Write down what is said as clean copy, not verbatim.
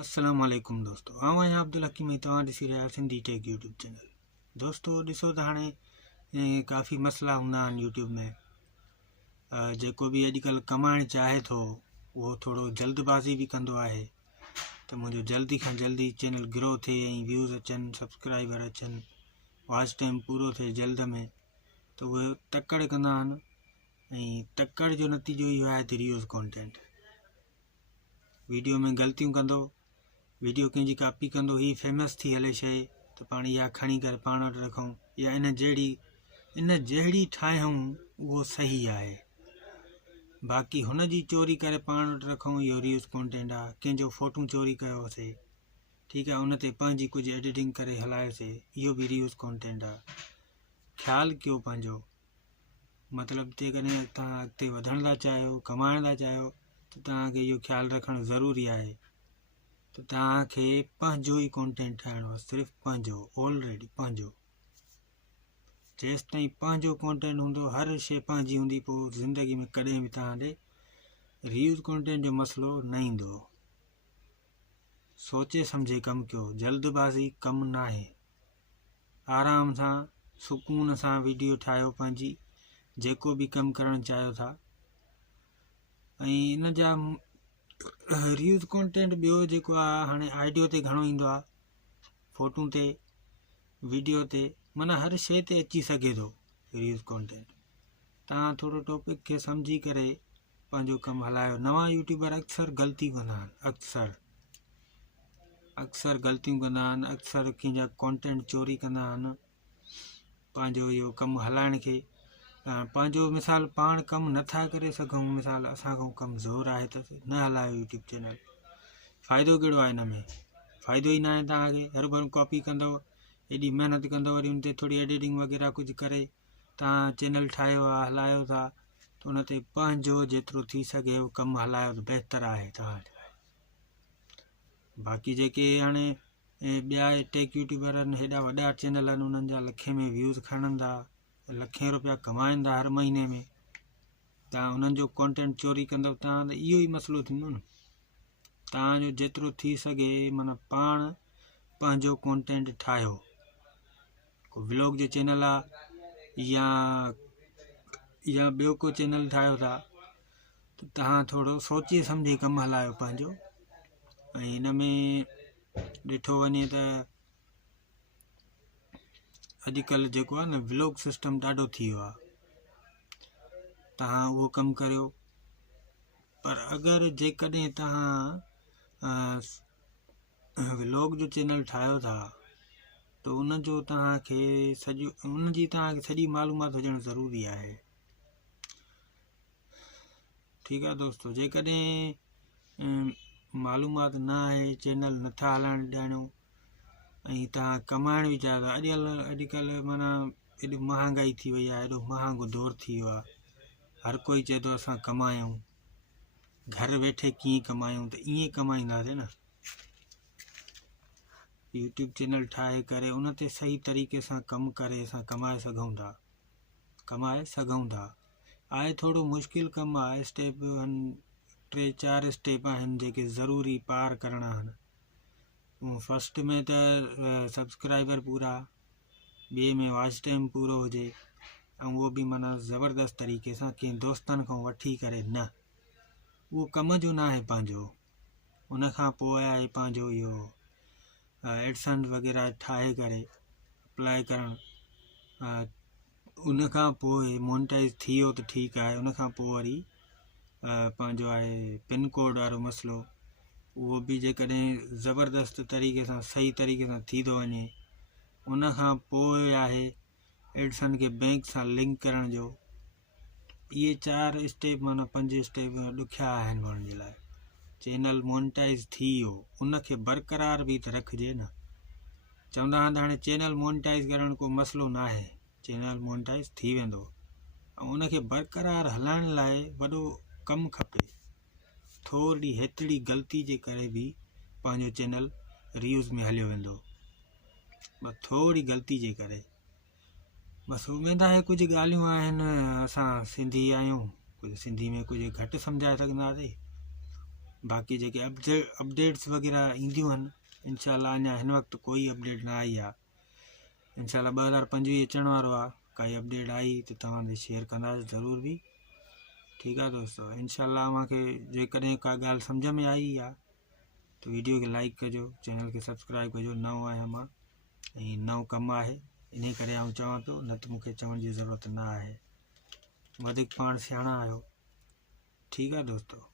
अस्सलाम वालेकुम दोस्तों, आऊं आहियां अब्दुल हकीम। तव्हां ॾिसी रहिया सिंधी टेक यूट्यूब चैनल। दोस्तों ॾिसो त हाणे काफ़ी मसइला हूंदा आहिनि यूट्यूब में। जेको बि अॼुकल्ह कमाइणु चाहे थो उहो थोरो जल्दबाज़ी बि कंदो आहे त मुंहिंजो जल्दी खां जल्दी चैनल ग्रो थिए ऐं व्यूज़ अचनि, सब्सक्राइबर अचनि, वॉच टाइम पूरो थिए जल्द में, त उहे तकड़ि कंदा आहिनि। ऐं तकड़ि जो नतीजो इहो आहे त रीयूज़ कॉन्टेंट, वीडियो में ग़लतियूं कंदो, वीडियो कंहिंजी कॉपी कंदो, ही फेमस थी हले शइ त पाण इहा खणी करे पाण वटि रखूं, या इन जहिड़ी ठाहियूं उहो सही आहे, बाक़ी हुन जी चोरी करे पाण वटि रखूं इहो रीयूज़ कॉन्टेंट आहे। कंहिंजो फ़ोटू चोरी कयोसीं, ठीकु आहे, उन ते पंहिंजी कुझु एडिटिंग करे हलायोसीं, इहो बि रीयूज़ कॉन्टेंट आहे। ख़्यालु कयो पंहिंजो, मतिलबु जेकॾहिं तव्हां अॻिते वधण था चाहियो, कमाइण था चाहियो, त तव्हांखे इहो ख़्यालु रखणु ज़रूरी आहे त तव्हांखे पंहिंजो ई कॉन्टेंट ठाहिणो आहे, सिर्फ़ु पंहिंजो, ऑलरेडी पंहिंजो। जेसि ताईं पंहिंजो कॉन्टेंट हूंदो, हर शइ पंहिंजी हूंदी, पोइ ज़िंदगी में कॾहिं बि तव्हां ॾे रीयूज़ कॉन्टेंट जो मसइलो न ईंदो। सोचे सम्झे कमु कयो, जल्दबाज़ी कमु न आहे। आराम सां सुकून सां वीडियो ठाहियो पंहिंजी, जेको बि कमु करणु चाहियो था। ऐं इन जा रीयूज़ कॉन्टेंट ॿियो जेको आहे, हाणे आइडियो ते घणो ईंदो आहे, फ़ोटू ते, वीडियो ते, माना हर शइ ते अची सघे थो रीयूज़ कॉन्टेंट। तव्हां थोरो टॉपिक खे सम्झी करे पंहिंजो कमु हलायो। नवां यूट्यूबर अक्सर ग़लती कंदा आहिनि, अक्सर ग़लतियूं कंदा आहिनि, अक्सर कंहिंजा कॉन्टेंट चोरी कंदा आहिनि पंहिंजो इहो कमु हलाइण खे। पंहिंजो मिसाल पाण कमु नथा करे सघूं, मिसाल असांखां कमु ज़ोर आहे त न हलायो यूट्यूब चैनल, फ़ाइदो कहिड़ो आहे हिन में? फ़ाइदो ई न आहे तव्हांखे। हर भरू कॉपी कंदव, एॾी महिनत कंदव, वरी उन ते थोरी एडिटिंग वग़ैरह कुझु करे तव्हां चैनल ठाहियो आहे, हलायो था, त उन ते पंहिंजो जेतिरो थी सघे उहो कमु हलायो त बहितरु आहे तव्हांजे लाइ। बाक़ी जेके हाणे ॿिया टेक यूट्यूबर आहिनि, हेॾा वॾा चैनल आहिनि, उन्हनि जा लखे में व्यूज़ खणनि था, लखे रुपया कमाइनि था हर महीने में, तव्हां उन्हनि जो कॉन्टेंट चोरी कंदव, तव्हां त इहो ई मसइलो थींदो न। तव्हांजो जेतिरो थी सघे माना पाण पंहिंजो कॉन्टेंट ठाहियो। को व्लॉग जो चैनल आहे या ॿियो को चैनल ठाहियो था, त तव्हां थोरो सोचे सम्झी कमु हलायो पंहिंजो। ऐं हिन में ॾिठो वञे त अॼुकल्ह जेको आहे न, व्लॉग सिस्टम ॾाढो थी वियो आहे, तव्हां उहो कमु करियो। पर अगरि जेकॾहिं तव्हां व्लॉग जो चैनल ठाहियो था त उनजो तव्हांखे तव्हांखे सॼी मालूमात हुजणु ज़रूरी आहे। ठीकु आहे दोस्तों, जेकॾहिं मालूमात न आहे, चैनल नथा हलाइण ॾियणो, ऐं तव्हां कमाइण बि चाहियो था, अॼुकल्ह माना एॾी महांगाई थी वई आहे, एॾो महांगो दौरु थी वियो आहे, हर कोई चए थो असां कमायूं, घर वेठे कीअं कमायूं, त ईअं कमाईंदासीं न। यूट्यूब चैनल ठाहे करे उन ते सही तरीक़े सां कमु करे असां कमाए सघूं था। आहे थोरो मुश्किल कमु आहे, स्टेप आहिनि, 3-4 स्टेप आहिनि जेके ज़रूरी पार करणा आहिनि। फस्ट में त सब्सक्राइबर पूरा, ॿिए में वॉच टाइम पूरो हुजे, ऐं उहो बि माना ज़बरदस्त तरीक़े सां, कंहिं दोस्तनि खां वठी करे न, उहो कम जो न आहे पंहिंजो। उन खां पोइ आहे पंहिंजो इहो एडसेंस वग़ैरह ठाहे करे अप्लाई करणु। उन खां पोइ मोनेटाइज़ थी वियो त ठीकु आहे, उन खां पोइ वरी पंहिंजो आहे पिन कोड वारो मसइलो, उहो बि जेकॾहिं ज़बरदस्त तरीक़े सां, सही तरीक़े सां थी थो वञे, उन खां पोइ आहे एडसन खे बैंक सां लिंक करण जो। इहे 4 स्टेप माना 5 स्टेप ॾुखिया आहिनि माण्हुनि जे लाइ। चैनल मोनेटाइज़ थी वियो, उनखे बरक़रार बि त रखिजे न। चवंदा आहिनि हाणे चैनल मोनेटाइज़ करणु को मसइलो न आहे, चैनल मोनेटाइज़ थी वेंदो, ऐं उनखे बरक़रार हलाइण लाइ वॾो कमु खपे। थोरी हेतिरी ग़लती जे करे बि पंहिंजो चैनल रीयूज़ में हलियो वेंदो, बस थोरी ग़लती जे करे। बसि उमेदु आहे कुझु ॻाल्हियूं आहिनि, असां सिंधी आहियूं, कुझु सिंधी में कुझु घटि सम्झाए सघंदासीं, बाक़ी जेके अपडेट्स वग़ैरह ईंदियूं आहिनि, इंशाल्लाह अञा हिन वक़्तु कोई अपडेट न आई आहे। इंशाल्लाह 2025 अचण वारो आहे, काई अपडेट आई त तव्हां ॾे शेयर कंदासीं ज़रूर भी। ठीकु आहे दोस्तों, इंशाल्लाह मूंखे जेकॾहिं का ॻाल्हि सम्झ में आई आहे त वीडियो खे लाइक कजो, चैनल खे सब्सक्राइब कजो। नओं आहियां मां ऐं नओं कमु आहे, इन करे आउं चवां थो, न त मूंखे चवण जी ज़रूरत न आहे। वधीक पाण सियाणा आहियो। ठीकु आहे दोस्तों।